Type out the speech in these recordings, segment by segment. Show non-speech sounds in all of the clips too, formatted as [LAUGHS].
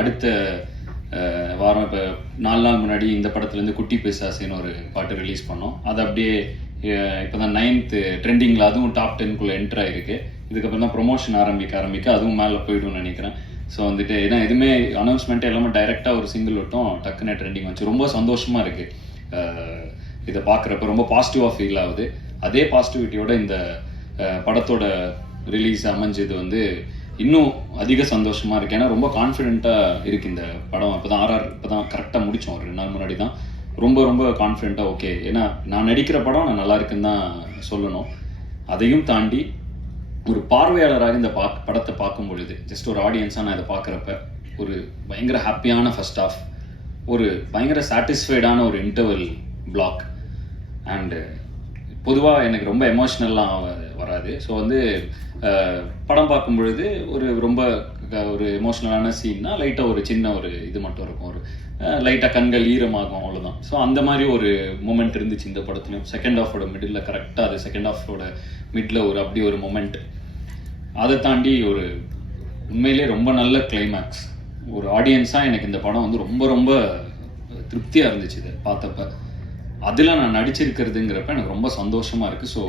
அடுத்த வாரம் இப்போ நாலு நாள் முன்னாடி இந்த படத்துலேருந்து குட்டி பிசாசின்னு ஒரு பாட்டு ரிலீஸ் பண்ணோம். அது அப்படியே இப்போ தான் நைன்த்து ட்ரெண்டிங்கில் அதுவும் டாப் டென்குள்ளே என்ட்ரு ஆகிருக்கு இதுக்கப்புறம் தான் ப்ரொமோஷன் ஆரம்பிக்க ஆரம்பிக்க அதுவும் மேலே போய்டும்னு நினைக்கிறேன். ஸோ வந்துட்டு ஏன்னா எதுவுமே அனௌன்ஸ்மெண்ட் எல்லாமே டைரெக்டாக ஒரு சிங்கிள் விட்டும் டக்குன்னு ட்ரெண்டிங் வந்துச்சு. ரொம்ப சந்தோஷமாக இருக்குது இதை பார்க்குறப்ப ரொம்ப பாசிட்டிவாக ஃபீல் ஆகுது. அதே பாசிட்டிவிட்டியோட இந்த படத்தோட ரிலீஸ் அமைஞ்சது வந்து இன்னும் அதிக சந்தோஷமா இருக்கு. ஏன்னா ரொம்ப கான்ஃபிடென்ட்டாக இருக்கு இந்த படம். இப்போ தான் ஆர்ஆர் இப்போ தான் கரெக்டாக முடித்தோம் ஒரு ரெண்டு நாள் முன்னாடி தான் ரொம்ப ரொம்ப கான்ஃபிடென்ட்டாக ஓகே ஏன்னா நான் நடிக்கிற படம் நான் நல்லா இருக்குன்னு தான் சொல்லணும். அதையும் தாண்டி ஒரு பார்வையாளராக இந்த பா படத்தை பார்க்கும் பொழுது ஜஸ்ட் ஒரு ஆடியன்ஸாக நான் இதை பார்க்குறப்ப ஒரு பயங்கர ஹாப்பியான ஃபர்ஸ்ட் ஆஃப் ஒரு பயங்கர சாட்டிஸ்ஃபைடான ஒரு இன்டர்வல் பிளாக் அண்டு பொதுவாக எனக்கு ரொம்ப எமோஷ்னல்லாம் வராது. ஸோ வந்து படம் பார்க்கும் பொழுது ஒரு ரொம்ப க- ஒரு எமோஷ்னலான சீன்னா லைட்டாக ஒரு சின்ன ஒரு இது மட்டும் இருக்கும். ஒரு லைட்டாக கண்கள் ஈரமாகும் அவ்வளோதான் ஸோ அந்த மாதிரி ஒரு மூமெண்ட் இருந்துச்சு இந்த படத்துலையும் செகண்ட் ஆஃபோட மிடில் கரெக்டாக அது செகண்ட் ஆஃபோட மிடில் ஒரு அப்படி ஒரு மொமெண்ட் அதை தாண்டி ஒரு உண்மையிலே ரொம்ப நல்ல கிளைமேக்ஸ் ஒரு ஆடியன்ஸாக எனக்கு இந்த படம் வந்து ரொம்ப ரொம்ப திருப்தியாக இருந்துச்சு இதை பார்த்தப்ப. அதில் நான் நடிச்சிருக்கிறதுங்கிறப்ப எனக்கு ரொம்ப சந்தோஷமாக இருக்குது ஸோ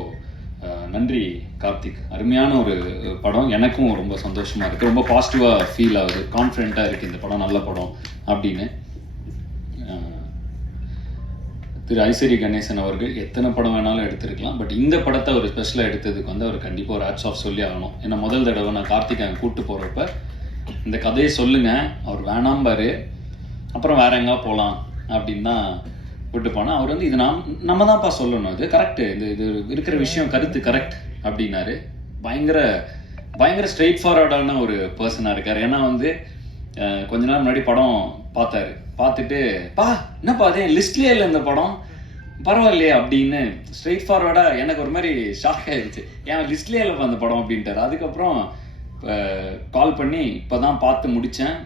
நன்றி கார்த்திக். அருமையான ஒரு படம். எனக்கும் ரொம்ப சந்தோஷமாக இருக்குது ரொம்ப பாசிட்டிவாக ஃபீல் ஆகுது. கான்ஃபிடென்ட்டாக இருக்குது இந்த படம் நல்ல படம் அப்படின்னு. திரு ஐஸ்வரி கணேசன் அவர்கள் எத்தனை படம் வேணாலும் எடுத்திருக்கலாம். பட் இந்த படத்தை ஒரு ஸ்பெஷலாக எடுத்ததுக்கு வந்து அவர் கண்டிப்பாக ஒரு ஆப்ஸ் ஆஃப் சொல்லி ஆகணும். ஏன்னா முதல் தடவை நான் கார்த்திக் அங்கே கூப்பிட்டு போகிறப்ப இந்த கதையை சொல்லுங்கள் அவர் வேணாம்பாரு அப்புறம் வேற எங்கே போகலாம் அப்படின்னு தான் விட்டு போனால் அவர் வந்து இது நாம் நம்ம தான்ப்பா சொல்லணும் இது கரெக்டு இந்த இது இருக்கிற விஷயம் கருத்து கரெக்ட் அப்படின்னாரு. பயங்கர பயங்கர ஸ்ட்ரெயிட் ஃபார்வர்டான ஒரு பர்சனாக இருக்கார். ஏன்னா வந்து கொஞ்ச நாள் முன்னாடி படம் பார்த்தாரு. பார்த்துட்டு பா என்னப்பா அதே லிஸ்ட்லேயே இல்லை இந்த படம். பரவாயில்லையே அப்படின்னு ஸ்ட்ரெயிட் ஃபார்வர்டாக எனக்கு ஒரு மாதிரி ஷாக் ஆயிடுச்சு ஏன் லிஸ்ட்லேயே இல்லைப்பா அந்த படம் அப்படின்ட்டார். அதுக்கப்புறம் கால் பண்ணி இப்போ தான் பார்த்து முடித்தேன்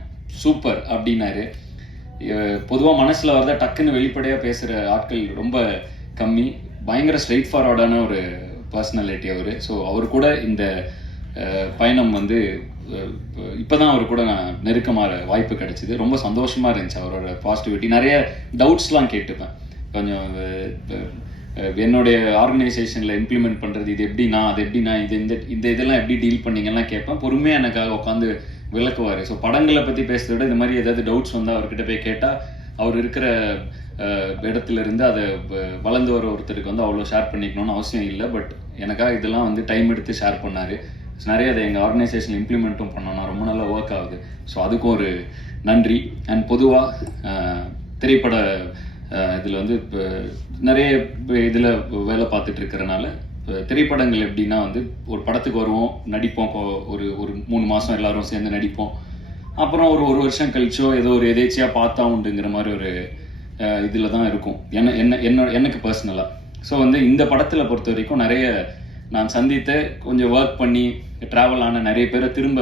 சூப்பர் அப்படின்னாரு. பொதுவாக மனசில் வரத டக்குன்னு வெளிப்படையாக பேசுகிற ஆட்கள் ரொம்ப கம்மி. பயங்கர ஸ்ட்ரெயிட் ஃபார்வர்டான ஒரு பர்சனாலிட்டி அவர். ஸோ அவர் கூட இந்த பயணம் வந்து இப்போ தான் அவர் கூட நான் நெருக்கமாக வாய்ப்பு கிடைச்சிது. ரொம்ப சந்தோஷமாக இருந்துச்சு அவரோட பாசிட்டிவிட்டி நிறைய டவுட்ஸ்லாம் கேட்டுப்பேன். கொஞ்சம் என்னுடைய ஆர்கனைசேஷனில் இம்ப்ளிமெண்ட் பண்ணுறது இது எப்படின்னா அது எப்படின்னா இது இந்த இந்த இதெல்லாம் எப்படி டீல் பண்ணீங்கலாம் கேட்பேன். பொறுமையாக எனக்காக உட்காந்து விளக்குவார். ஸோ படங்களை பற்றி பேசுறத விட இந்த மாதிரி ஏதாவது டவுட்ஸ் வந்தால் அவர்கிட்ட போய் கேட்டால் அவர் இருக்கிற இடத்துல இருந்து அதை வளர்ந்து வர ஒருத்தருக்கு வந்து அவ்வளோ ஷேர் பண்ணிக்கணும்னு அவசியம் இல்லை. பட் எனக்காக இதெல்லாம் வந்து டைம் எடுத்து ஷேர் பண்ணார். நிறைய அதை எங்கள் ஆர்கனைசேஷன் இம்ப்ளிமெண்ட்டும் பண்ணோம்னா ரொம்ப நல்லா ஒர்க் ஆகுது. ஸோ அதுக்கும் ஒரு நன்றி. அண்ட் பொதுவாக திரைப்பட இதில் வந்து இப்போ நிறைய இதில் வேலை பார்த்துட்டு இருக்கிறனால திரைப்படங்கள் எப்படின்னா வந்து ஒரு படத்துக்கு வருவோம் நடிப்போம் ஒரு ஒரு மூணு மாதம் எல்லாரும் சேர்ந்து நடிப்போம். அப்புறம் ஒரு ஒரு வருஷம் கழிச்சோ ஏதோ ஒரு எதேச்சியாக பார்த்தா உண்டுங்கிற மாதிரி ஒரு இதில் தான் இருக்கும். என்ன என்ன என்ன எனக்கு பர்சனலாக ஸோ வந்து இந்த படத்தில் பொறுத்த வரைக்கும் நிறைய நான் சந்தித்த கொஞ்சம் ஒர்க் பண்ணி ட்ராவல் ஆன நிறைய பேரை திரும்ப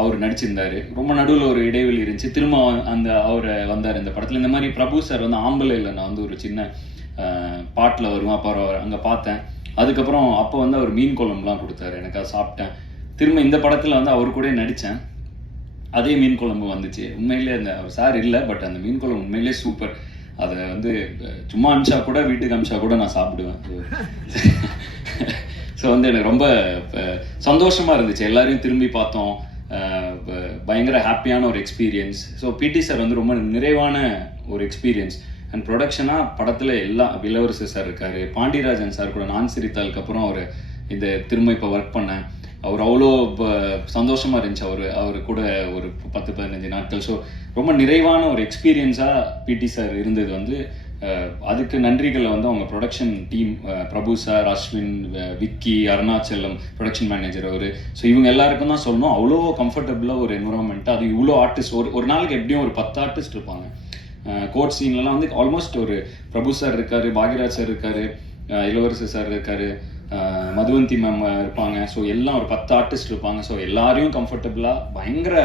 அவர் நடிச்சிருந்தாரு. ரொம்ப நடுவில் ஒரு இடைவெளி இருந்துச்சு. திரும்ப அந்த அவர் வந்தார். இந்த படத்தில் இந்த மாதிரி பிரபு சார் வந்து ஆம்பளையில் நான் வந்து ஒரு சின்ன பாட்டில் வருவேன் அப்போ அவர் அங்கே பார்த்தேன். அதுக்கப்புறம் அப்போ வந்து அவர் மீன் குழம்புலாம் கொடுத்தாரு. எனக்கு அதை சாப்பிட்டேன். திரும்ப இந்த படத்தில் வந்து அவர் கூட நடித்தேன் அதே மீன் குழம்பு வந்துச்சு. உண்மையிலே அந்த சார் இல்லை பட் அந்த மீன் குழம்பு உண்மையிலே சூப்பர். அதை வந்து சும்மா அமிச்சா கூட வீட்டுக்கு அமிச்சா கூட நான் சாப்பிடுவேன். [LAUGHS] ஸோ வந்து எனக்கு ரொம்ப சந்தோஷமாக இருந்துச்சு. எல்லாரையும் திரும்பி பார்த்தோம். பயங்கர ஹாப்பியான ஒரு எக்ஸ்பீரியன்ஸ் ஸோ பிடி சார் வந்து ரொம்ப நிறைவான ஒரு எக்ஸ்பீரியன்ஸ் அண்ட் ப்ரொடக்ஷனாக படத்தில் எல்லா இளவரசர் சார் இருக்கார். பாண்டியராஜன் சார் கூட நான் சிரித்தாளுக்கு அப்புறம் அவர் இந்த திரும்ப இப்போ ஒர்க் பண்ணேன். அவர் அவ்வளோ சந்தோஷமாக இருந்துச்சு. அவர் அவர் கூட ஒரு பத்து பதினஞ்சு நாட்கள். ஸோ ரொம்ப நிறைவான ஒரு எக்ஸ்பீரியன்ஸாக பிடி சார் இருந்தது வந்து. அதுக்கு நன்றிகளை வந்து அவங்க production team Prabhu sir Ashwin Vicky Arunachalam production manager அவர். ஸோ இவங்க எல்லாருக்கும் தான் சொல்லணும். அவ்வளோ கம்ஃபர்டபுளாக ஒரு என்விரான்மெண்ட் அது இவ்வளோ ஆர்டிஸ்ட் ஒரு ஒரு நாளைக்கு எப்படியும் ஒரு பத்து ஆர்டிஸ்ட் இருப்பாங்க. கோட் சீன்லலாம் வந்து ஆல்மோஸ்ட் ஒரு பிரபு சார் இருக்காரு பாக்யராஜ் சார் இருக்காரு இளவரசர் இளவரசு சார் இருக்காரு. மதுவந்தி மேம் இருப்பாங்க. ஸோ எல்லாம் ஒரு பத்து ஆர்டிஸ்ட் இருப்பாங்க. ஸோ எல்லாரையும் கம்ஃபர்டபுளாக பயங்கர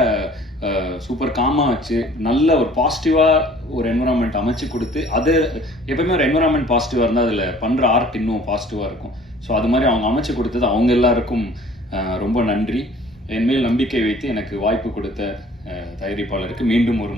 சூப்பர் காமாக வச்சு நல்ல ஒரு பாசிட்டிவாக ஒரு என்விரான்மெண்ட் அமைச்சு கொடுத்து அது எப்பவுமே ஒரு என்விரான்மெண்ட் பாசிட்டிவாக இருந்தால் அதில் பண்ணுற ஆர்ட் இன்னும் பாசிட்டிவாக இருக்கும். ஸோ அது மாதிரி அவங்க அமைச்சு கொடுத்தது அவங்க எல்லாருக்கும் ரொம்ப நன்றி. என் மேல் நம்பிக்கை வைத்து எனக்கு வாய்ப்பு கொடுத்த தயாரிப்பாளருக்கு மீண்டும் ஒரு